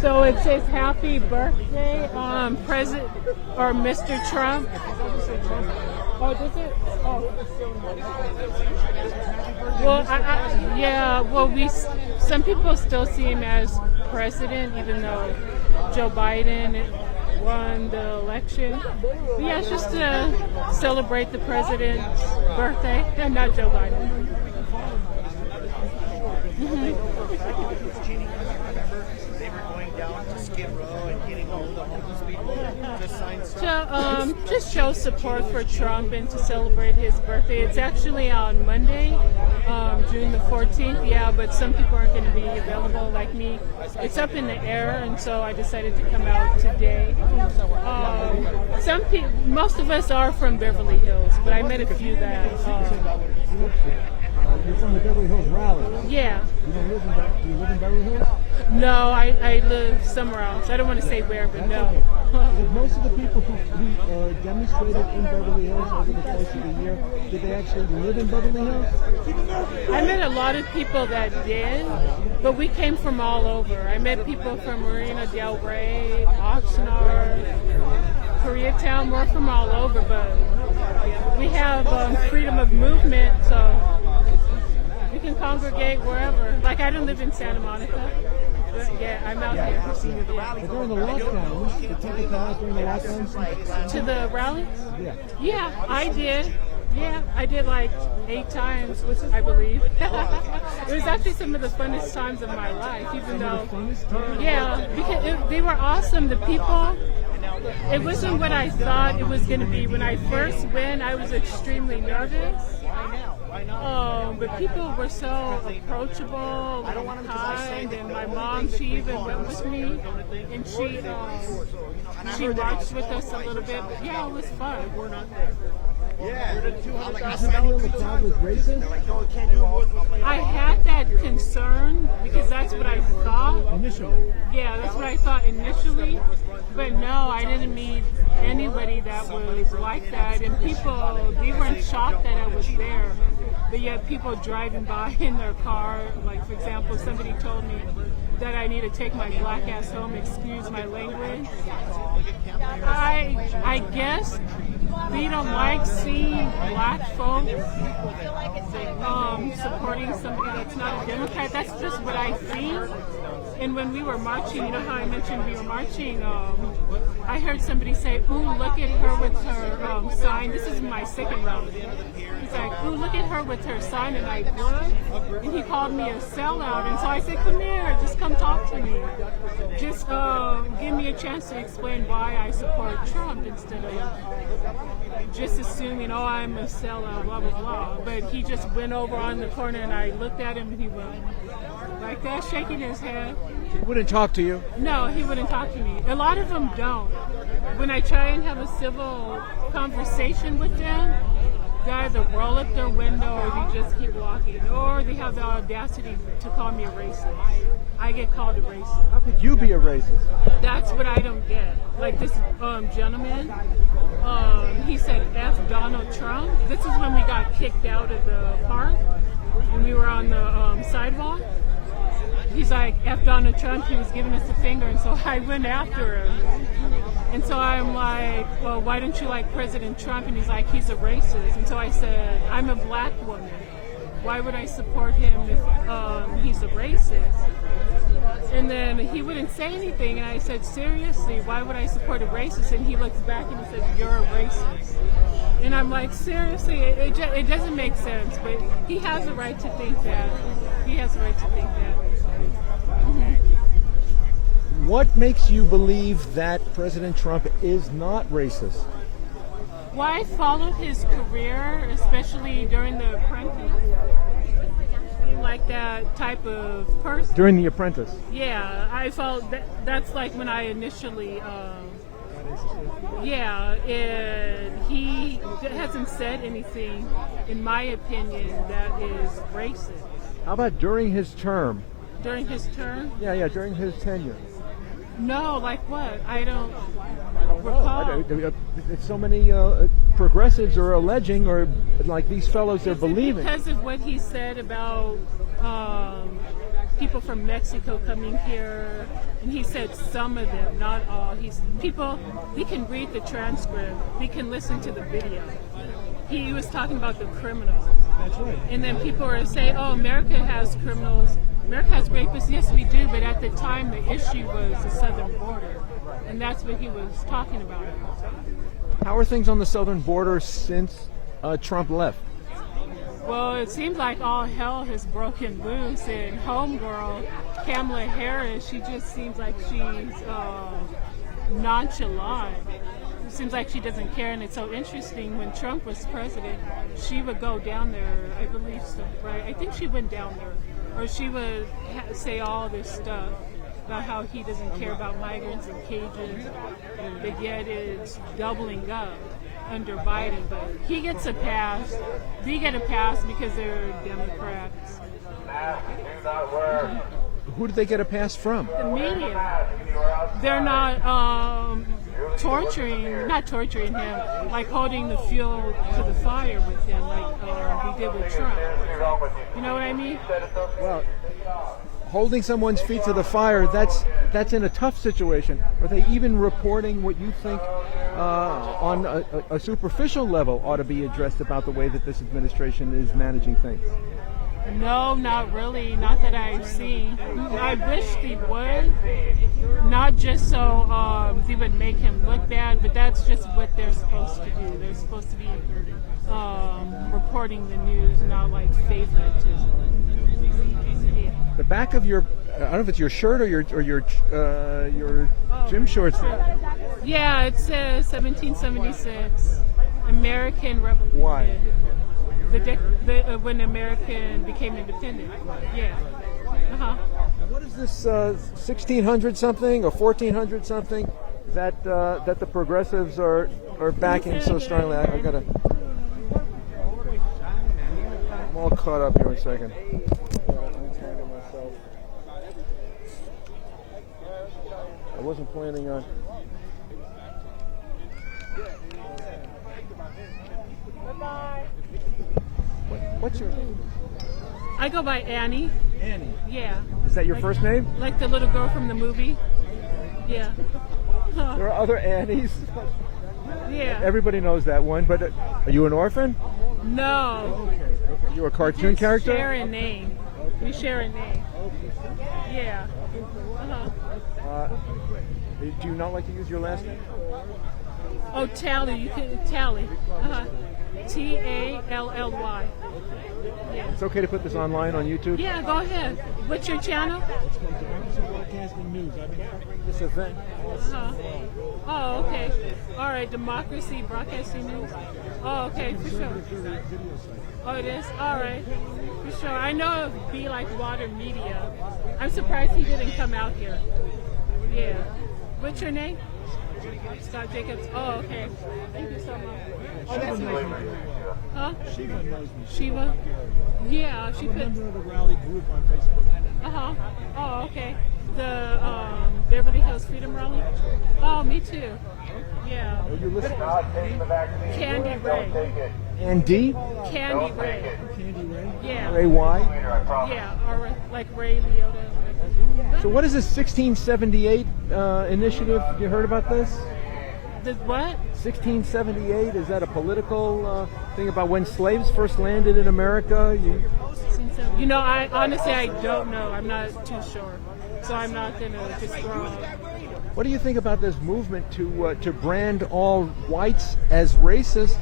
So it says happy birthday, President or Mr. Trump. Oh, does it? Oh. Well, yeah. Well, some people still see him as president, even though Joe Biden won the election. But yeah, it's just to celebrate the president's birthday, and not Joe Biden. To just show support for Trump and to celebrate his birthday. It's actually on Monday, June the 14th. Yeah, but some people aren't going to be available like me. It's up in the air, and so I decided to come out today. Most of us are from Beverly Hills, but I met a few that. You're from the Beverly Hills rally. Yeah. Do you live in Beverly Hills? No, I live somewhere else. I don't want to say where, but no. Okay. Did most of the people who demonstrated in Beverly Hills over the course of the year, did they actually live in Beverly Hills? I met a lot of people that did, but we came from all over. I met people from Marina Del Rey, Oxnard, Koreatown. We're from all over, but we have freedom of movement, so we can congregate wherever. Like, I don't live in Santa Monica. Yeah, I'm out here. But during the lockdowns, did people come out during the lockdowns? To the rallies? Yeah. Yeah, I did. Yeah, I did like 8 times, I believe. It was actually some of the funnest times of my life, even though, yeah, because they were awesome. The people, it wasn't what I thought it was going to be. When I first went, I was extremely nervous. But people were so approachable and kind, and my mom, she even went with me, and she marched with us a little bit. But yeah, it was fun. I had that concern because that's what I thought. Initially. Yeah, that's what I thought initially. But no, I didn't meet anybody that was like that. And people, they weren't shocked that I was there. But yet people driving by in their car, like for example, somebody told me that I need to take my black ass home, excuse my language. I guess they don't like seeing black folks supporting somebody that's not a Democrat. That's just what I think. And when we were marching, you know how I mentioned we were marching, I heard somebody say, ooh, look at her with her sign. This is my second round. He's like, ooh, look at her with her sign. And I, what? And he called me a sellout. And so I said, come here, just come talk to me. Just give me a chance to explain why I support Trump instead of just assuming, oh, I'm a sellout, blah, blah, blah. But he just went over on the corner and I looked at him and he went like that, shaking his head. He wouldn't talk to you? No, he wouldn't talk to me. A lot of them don't. When I try and have a civil conversation with them, they either roll up their window or they just keep walking. Or they have the audacity to call me a racist. I get called a racist. How could you be a racist? That's what I don't get. Like this gentleman, he said F Donald Trump. This is when we got kicked out of the park and we were on the sidewalk. He's like, F Donald Trump, he was giving us a finger, and so I went after him. And so I'm like, well, why don't you like President Trump? And he's like, he's a racist. And so I said, I'm a black woman. Why would I support him if he's a racist? And then he wouldn't say anything, and I said, seriously, why would I support a racist? And he looks back and he says, you're a racist. And I'm like, seriously, it doesn't make sense, but he has a right to think that. He has a right to think that. What makes you believe that President Trump is not racist? Well, I followed his career, especially during The Apprentice. Like that type of person. During The Apprentice? Yeah, I felt that's like when I initially, and he hasn't said anything, in my opinion, that is racist. How about during his term? During his term? Yeah, during his tenure. No, like what? I don't recall. It's so many progressives are alleging, or like these fellows are believing. Because of what he said about people from Mexico coming here, and he said some of them, not all. They can read the transcript, they can listen to the video. He was talking about the criminals. That's right. And then people were saying, oh, America has criminals, America has rapists. Yes, we do, but at the time the issue was the southern border. And that's what he was talking about. How are things on the southern border since Trump left? Well, it seems like all hell has broken loose, and homegirl, Kamala Harris, she just seems like she's nonchalant. It seems like she doesn't care, and it's so interesting. When Trump was president, she would go down there, I believe so, right? I think she went down there, or she would say all this stuff about how he doesn't care about migrants and cages, but yet it's doubling up under Biden. But he gets a pass. They get a pass because they're Democrats. Who did they get a pass from? The media. They're not not torturing him, like holding the fuel to the fire with him, like they did with Trump. You know what I mean? Well, holding someone's feet to the fire, that's in a tough situation. Are they even reporting what you think on a superficial level ought to be addressed about the way that this administration is managing things? No, not really. Not that I've seen. I wish they would. Not just so they would make him look bad, but that's just what they're supposed to do. They're supposed to be reporting the news, not like favoritism. Yeah. The back of your, I don't know if it's your shirt or your gym shorts. Yeah, it says 1776, American Revolution. Why? When American became independent. Yeah. What is this 1600 something or 1400 something that the progressives are backing so strongly? I gotta. I'm all caught up here in a second. I wasn't planning on. What's your name? I go by Annie. Annie. Yeah. Is that your first name? Like the little girl from the movie. Yeah. There are other Annies. Yeah. Everybody knows that one, but are you an orphan? No. Okay. You a cartoon character? We share a name. We share a name. Yeah. Do you not like to use your last name? Oh, Tally. You can Tally. Tally. Yeah. It's okay to put this online on YouTube? Yeah, go ahead. What's your channel? Broadcasting news. This event. Oh, okay. All right, Democracy Broadcasting News. Oh, okay, for sure. Oh, it is? All right, for sure. I know of Be Like Water Media. I'm surprised he didn't come out here. Yeah. What's your name? Scott Jacobs. Oh, okay. Thank you so much. Oh, that's nice. Huh? Shiva knows me. Shiva? Yeah, she I'm a put. member of the rally group on Facebook. Oh, okay. The Beverly Hills Freedom Rally? Oh, me too. Yeah. You listen? Candy Ray. Andy? Candy Ray. Candy Ray. Yeah. Ray Y? Yeah, or like Ray Liotta. So what is this 1678 initiative? You heard about this? The what? 1678, is that a political thing about when slaves first landed in America? You know, I honestly I don't know. I'm not too sure. So I'm not going to just throw out. What do you think about this movement to brand all whites as racist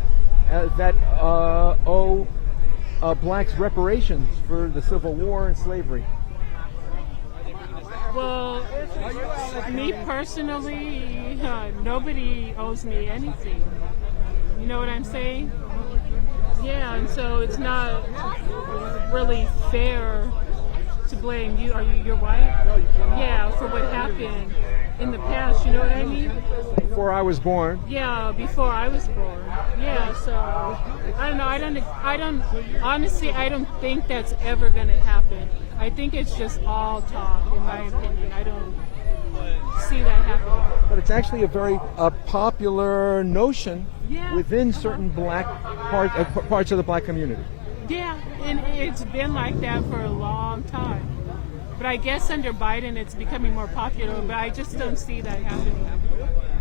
that owe blacks reparations for the Civil War and slavery? Well, me personally, nobody owes me anything. You know what I'm saying? Yeah, and so it's not really fair to blame you. Are you white? Yeah, for what happened in the past. You know what I mean? Before I was born. Yeah, before I was born. Yeah, so I don't know. I don't. Honestly, I don't think that's ever going to happen. I think it's just all talk, in my opinion. I don't see that happening. But it's actually a very popular notion within certain black parts of the black community. Yeah, and it's been like that for a long time. But I guess under Biden it's becoming more popular, but I just don't see that happening.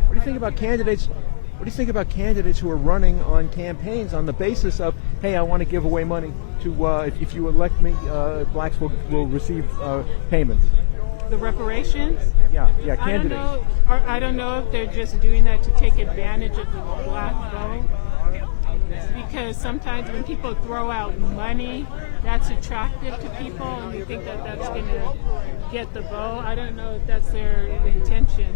What do you think about candidates? What do you think about candidates who are running on campaigns on the basis of, hey, I want to give away money to, if you elect me, blacks will receive payments? The reparations? Yeah, candidates. I don't know if they're just doing that to take advantage of the black vote. Because sometimes when people throw out money, that's attractive to people, and they think that that's going to get the vote. I don't know if that's their intention.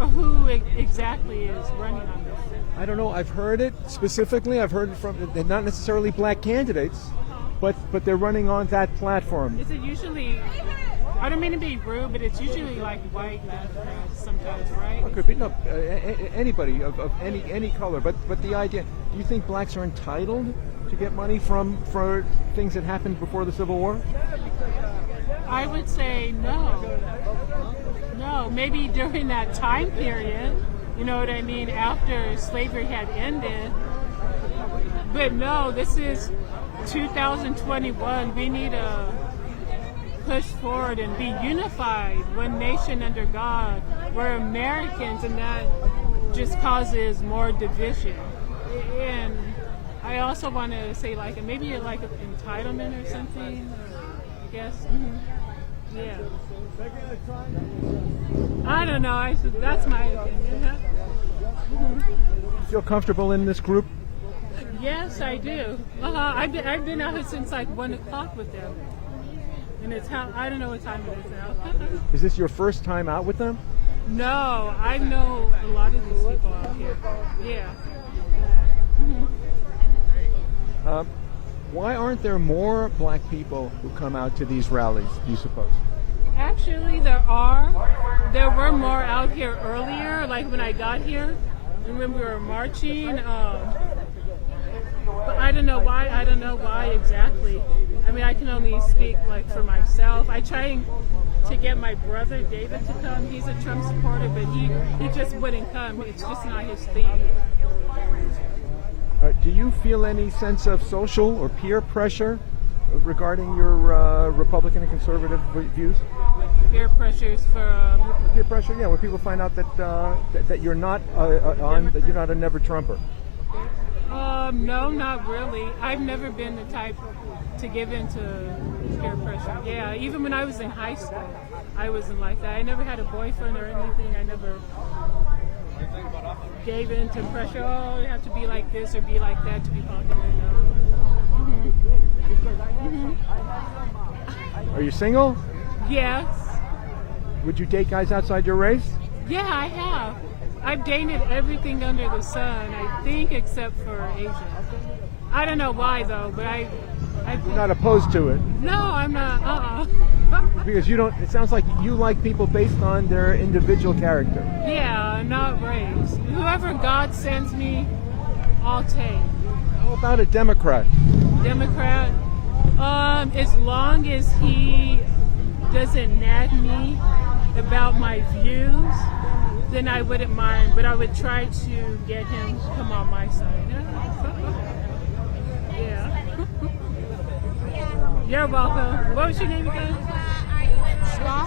Or who exactly is running on this? I don't know. I've heard it specifically. I've heard it from not necessarily black candidates, but they're running on that platform. Is it usually? I don't mean to be rude, but it's usually like white Democrats sometimes, right? It could be anybody of any color. But the idea. Do you think blacks are entitled to get money for things that happened before the Civil War? I would say no. No, maybe during that time period, you know what I mean, after slavery had ended. But no, this is 2021. We need to push forward and be unified, one nation under God. We're Americans, and that just causes more division. And I also want to say, like, maybe like entitlement or something, I guess. Yeah. I don't know. That's my opinion. You feel comfortable in this group? Yes, I do. I've been out here since like 1 o'clock with them, and I don't know what time it is now. Is this your first time out with them? No, I know a lot of these people out here. Yeah. Why aren't there more black people who come out to these rallies, do you suppose? Actually, there are. There were more out here earlier, like when I got here, and when we were marching. But I don't know why. I don't know why exactly. I mean, I can only speak like for myself. I try to get my brother David to come. He's a Trump supporter, but he just wouldn't come. It's just not his thing. Do you feel any sense of social or peer pressure regarding your Republican and conservative views? Peer pressures for peer pressure, yeah. When people find out that you're not that you're not a never Trumper. No, not really. I've never been the type to give in to peer pressure. Yeah, even when I was in high school, I wasn't like that. I never had a boyfriend or anything. I never gave in to pressure. Oh, you have to be like this or be like that to be popular. No. Are you single? Yes. Would you date guys outside your race? Yeah, I have. I've dated everything under the sun, I think, except for Asians. I don't know why, though, but You're not opposed to it? No, I'm not. Because you don't. It sounds like you like people based on their individual character. Yeah, not race. Whoever God sends me, I'll take. How about a Democrat? Democrat? As long as he doesn't nag me about my views, then I wouldn't mind, but I would try to get him to come on my side. Yeah. You're welcome. What was your name again? Scott?